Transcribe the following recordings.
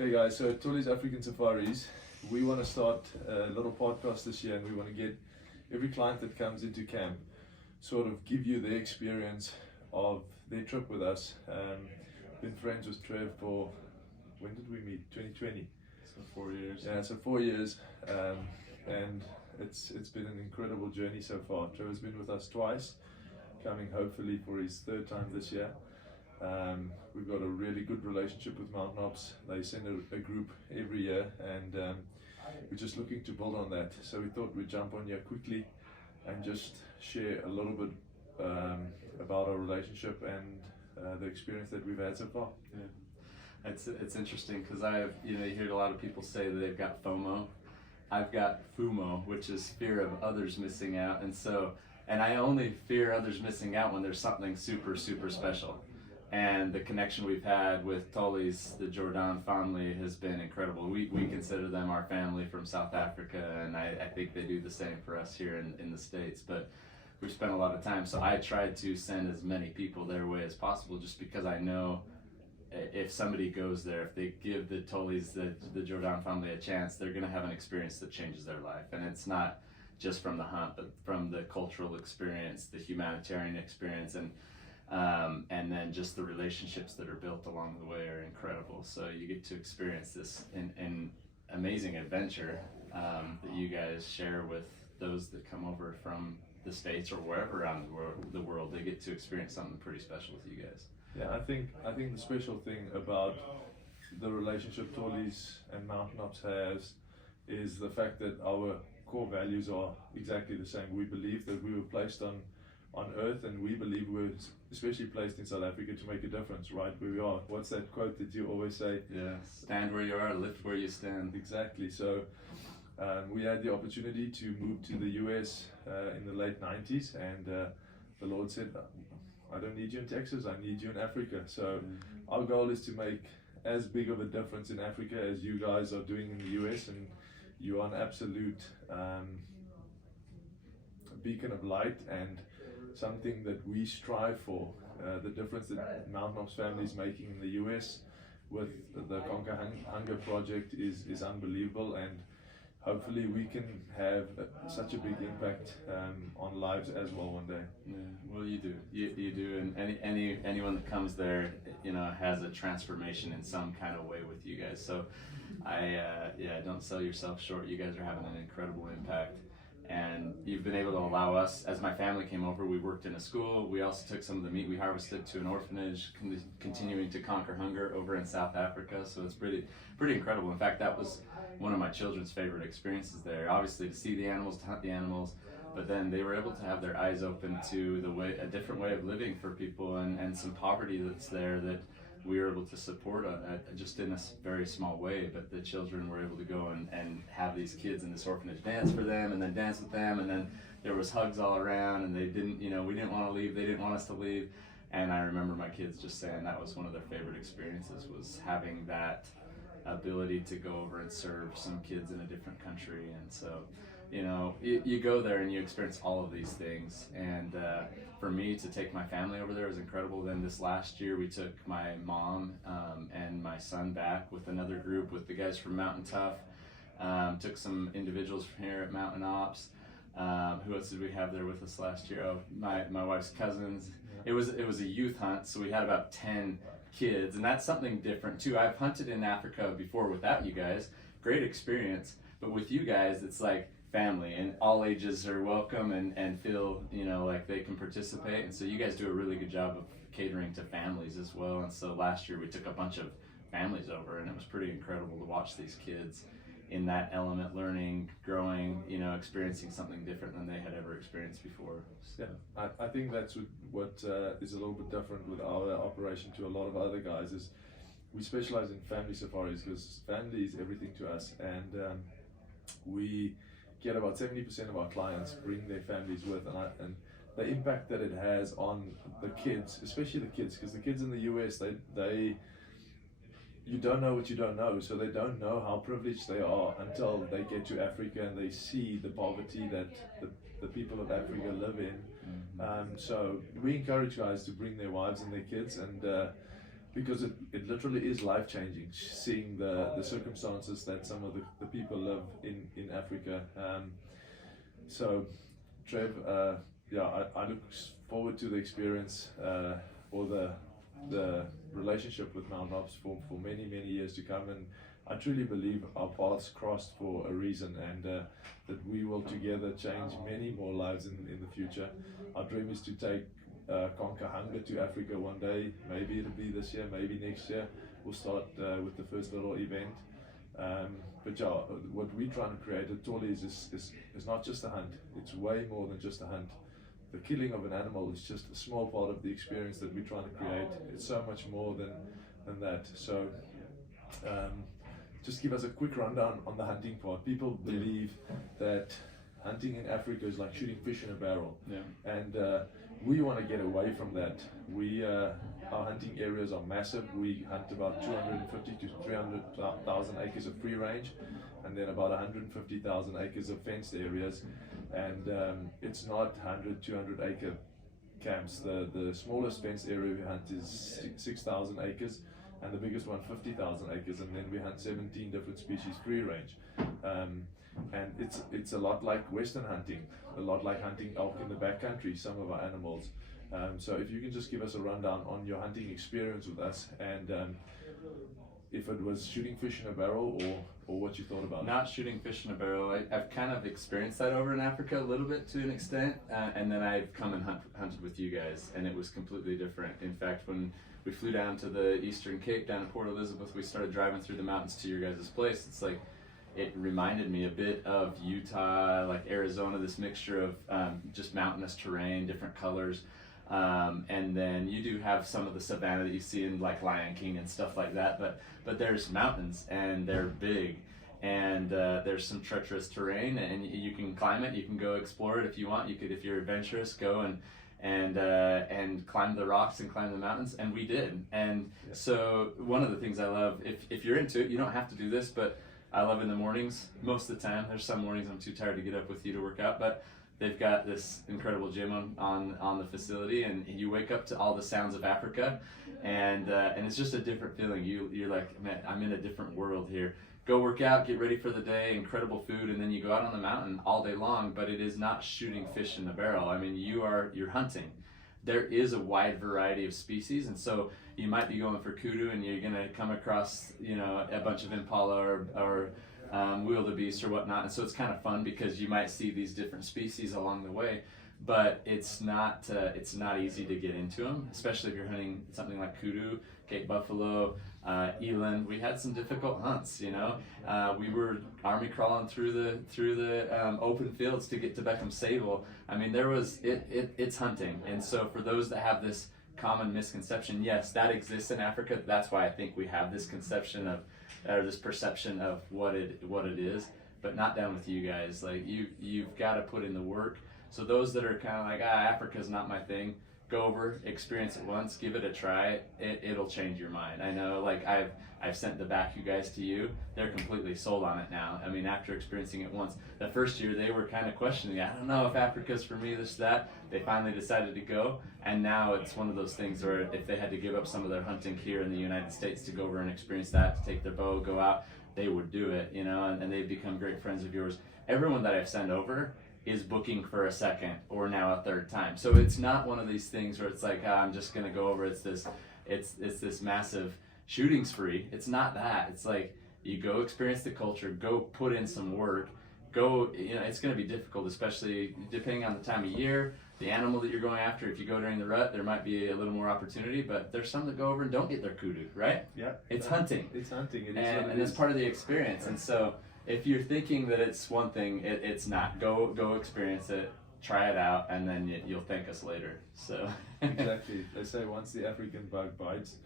Okay guys, so Tollies African Safaris, we want to start a little podcast this year, and we want to get every client that comes into camp sort of give you their experience of their trip with us. Been friends with Trev for, when did we meet? 2020. So 4 years. Yeah, so 4 years, and it's been an incredible journey so far. Trevor's been with us twice, coming hopefully for his third time this year. We've got a really good relationship with Mountain Ops. They send a group every year, and we're just looking to build on that. So we thought we'd jump on here quickly and just share a little bit about our relationship and the experience that we've had so far. Yeah, it's interesting because you hear a lot of people say that they've got FOMO. I've got FUMO, which is fear of others missing out, and I only fear others missing out when there's something super special. And the connection we've had with Tollies, the Jordan family, has been incredible. We consider them our family from South Africa, and I think they do the same for us here in the States. But we've spent a lot of time, so I tried to send as many people their way as possible, just because I know if somebody goes there, if they give the Tollies, the Jordan family a chance, they're going to have an experience that changes their life. And it's not just from the hunt, but from the cultural experience, the humanitarian experience, and then just the relationships that are built along the way are incredible. So you get to experience this an amazing adventure that you guys share with those that come over from the States or wherever around the world. They get to experience something pretty special with you guys. Yeah, I think the special thing about the relationship Tollies and Mountain Ops has is the fact that our core values are exactly the same. We believe that we were placed on earth, and we believe we're especially placed in South Africa to make a difference right where we are. What's that quote that you always say? Yeah, stand where you are, lift where you stand. Exactly. So we had the opportunity to move to the US in the late 90s, and the Lord said, I don't need you in Texas, I need you in Africa. So our goal is to make as big of a difference in Africa as you guys are doing in the US, and you are an absolute beacon of light and something that we strive for. The difference that Mountain Ops family is making in the US with the Conquer Hunger project is unbelievable, and hopefully we can have such a big impact on lives as well one day. Yeah, well, you do, you do, and anyone that comes there, has a transformation in some kind of way with you guys. So, don't sell yourself short. You guys are having an incredible impact, and you've been able to allow us. As my family came over, we worked in a school. We also took some of the meat we harvested to an orphanage, continuing to conquer hunger over in South Africa. So it's pretty incredible. In fact, that was one of my children's favorite experiences there. Obviously, to see the animals, to hunt the animals, but then they were able to have their eyes open to a different way of living for people, and some poverty that's there that we were able to support just in a very small way. But the children were able to go and have these kids in this orphanage dance for them, and then dance with them, and then there was hugs all around, and they didn't, we didn't want to leave, they didn't want us to leave. And I remember my kids just saying that was one of their favorite experiences, was having that ability to go over and serve some kids in a different country. And so, you go there and you experience all of these things. And for me to take my family over there was incredible. Then this last year we took my mom and my son back with another group with the guys from Mountain Tough. Took some individuals from here at Mountain Ops. Who else did we have there with us last year? Oh, my wife's cousins. It was a youth hunt, so we had about 10 kids, and that's something different too. I've hunted in Africa before without you guys, great experience, but with you guys it's like family, and all ages are welcome and feel like they can participate. And so you guys do a really good job of catering to families as well. And so last year we took a bunch of families over, and it was pretty incredible to watch these kids in that element, learning, growing, experiencing something different than they had ever experienced before. Yeah, I think that's what is a little bit different with our operation to a lot of other guys, is we specialize in family safaris, because family is everything to us, and we get about 70% of our clients bring their families with, and the impact that it has on the kids, especially the kids, because the kids in the US, they you don't know what you don't know, so they don't know how privileged they are until they get to Africa and they see the poverty that the people of Africa live in. So we encourage guys to bring their wives and their kids, and because it literally is life changing, seeing the circumstances that some of the people live in Africa. So Trev, I look forward to the experience or the relationship with Mount Hops for many years to come, and I truly believe our paths crossed for a reason, and that we will together change many more lives in the future. Our dream is to take conquer hunger to Africa one day. Maybe it'll be this year, maybe next year. We'll start with the first little event. But yeah, what we're trying to create at Tollies is not just a hunt. It's way more than just a hunt. The killing of an animal is just a small part of the experience that we're trying to create. It's so much more than that. So just give us a quick rundown on the hunting part. People believe that hunting in Africa is like shooting fish in a barrel, and we want to get away from that. Our hunting areas are massive. We hunt about 250 to 300,000 acres of free range, and then about 150,000 acres of fenced areas. And it's not 100, 200 acre camps. The smallest fenced area we hunt is 6,000 acres, and the biggest one 50,000 acres. And then we hunt 17 different species free range. And it's a lot like Western hunting, a lot like hunting elk in the backcountry, some of our animals. So if you can just give us a rundown on your hunting experience with us, and if it was shooting fish in a barrel or what you thought about it. Not shooting fish in a barrel. I've kind of experienced that over in Africa a little bit to an extent, and then I've come and hunted with you guys, and it was completely different. In fact, when we flew down to the Eastern Cape, down to Port Elizabeth, we started driving through the mountains to your guys' place. It's like, it reminded me a bit of Utah, like Arizona, this mixture of just mountainous terrain, different colors. And then you do have some of the savanna that you see in like Lion King and stuff like that, but there's mountains and they're big, and there's some treacherous terrain, and you can climb it, you can go explore it if you want. You could, if you're adventurous, go and climb the rocks and climb the mountains, and we did. And so one of the things I love, if you're into it, you don't have to do this, but I love in the mornings, most of the time. There's some mornings I'm too tired to get up with you to work out, but they've got this incredible gym on the facility, and you wake up to all the sounds of Africa, and it's just a different feeling. You're like, man, I'm in a different world here. Go work out, get ready for the day, incredible food, and then you go out on the mountain all day long. But it is not shooting fish in the barrel. I mean, you're hunting. There is a wide variety of species, and so you might be going for kudu, and you're gonna come across, a bunch of impala or wildebeest or whatnot, and so it's kind of fun because you might see these different species along the way, but it's not easy to get into them, especially if you're hunting something like kudu, Cape buffalo, eland. We had some difficult hunts. We were army crawling through the open fields to get to Beckham Sable. I mean, it's hunting, and so for those that have this common misconception, yes, that exists in Africa. That's why I think we have this conception of, or this perception of what it is, but not down with you guys. Like you've got to put in the work. So those that are kind of like, Africa's not my thing, go over, experience it once, give it a try. It'll change your mind. I know, like I've sent the Baku guys to you. They're completely sold on it now. I mean, after experiencing it once, the first year they were kind of questioning, I don't know if Africa's for me, this, that. They finally decided to go, and now it's one of those things where if they had to give up some of their hunting here in the United States to go over and experience that, to take their bow, go out, they would do it, and they've become great friends of yours. Everyone that I've sent over is booking for a second or now a third time. So it's not one of these things where it's like, I'm just gonna go over, it's this massive shooting spree. It's not that. It's like, you go experience the culture, go put in some work, go, it's gonna be difficult, especially depending on the time of year, the animal that you're going after. If you go during the rut, there might be a little more opportunity, but there's some that go over and don't get their kudu, right? Yeah. It's hunting. It's hunting. And it's part of the experience. And so if you're thinking that it's one thing, it's not. Go experience it, try it out, and then you'll thank us later. So exactly. They say once the African bug bites,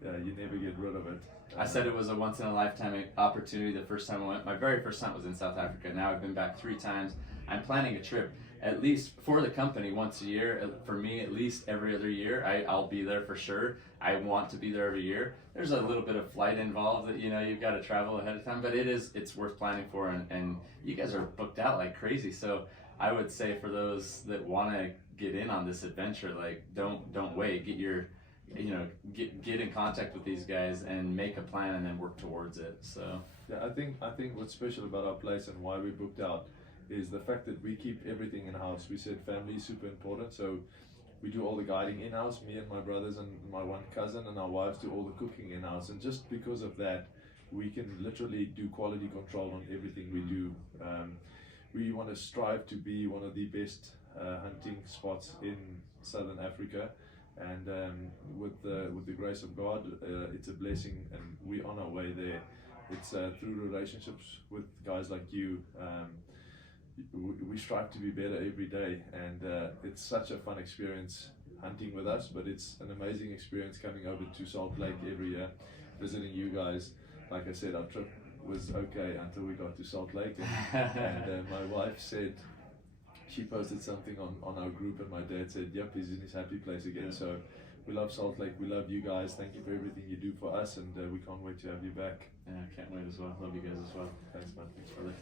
you never get rid of it. I said it was a once in a lifetime opportunity the first time I went. My very first hunt was in South Africa. Now I've been back 3 times. I'm planning a trip at least for the company once a year. For me, at least every other year. I'll be there for sure. I want to be there every year. There's a little bit of flight involved that you've got to travel ahead of time, but it's worth planning for, and you guys are booked out like crazy. So I would say for those that want to get in on this adventure, like don't wait. get in contact with these guys and make a plan and then work towards it. So yeah, I think what's special about our place and why we booked out is the fact that we keep everything in house. We said family is super important, so we do all the guiding in house. Me and my brothers and my one cousin and our wives do all the cooking in house, and just because of that, we can literally do quality control on everything we do. We want to strive to be one of the best hunting spots in Southern Africa, and with the grace of God, it's a blessing, and we're on our way there. It's through relationships with guys like you. We strive to be better every day, and it's such a fun experience hunting with us, but it's an amazing experience coming over to Salt Lake every year, visiting you guys. Like I said, our trip was okay until we got to Salt Lake, and my wife said, she posted something on our group, and my dad said, yep, he's in his happy place again. Yeah. So we love Salt Lake, we love you guys, thank you for everything you do for us, and we can't wait to have you back. yeah, I can't wait as well. Love you guys as well. Thanks, man. Thanks, brother.